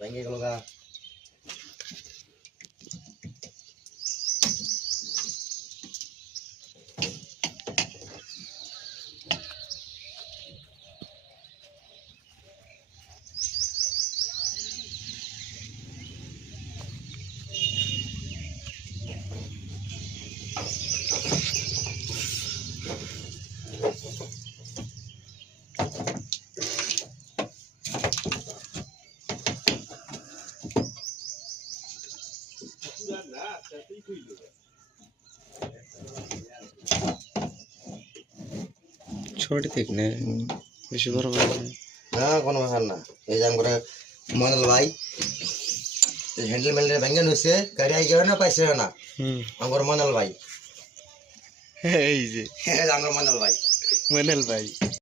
ভেঙে গেল গা। छोटी ठीक ना বেশি বড় বড় না কোনো ব্যাপার না। এই যে করে মঙ্গল ভাই হ্যান্ডেল মেন্ডেল ভেঙে নিছে, গাড়ি আই গেল না পাইছে না। আমার মঙ্গল ভাই, এই যে আমার মঙ্গল ভাই। মনেল ভাই।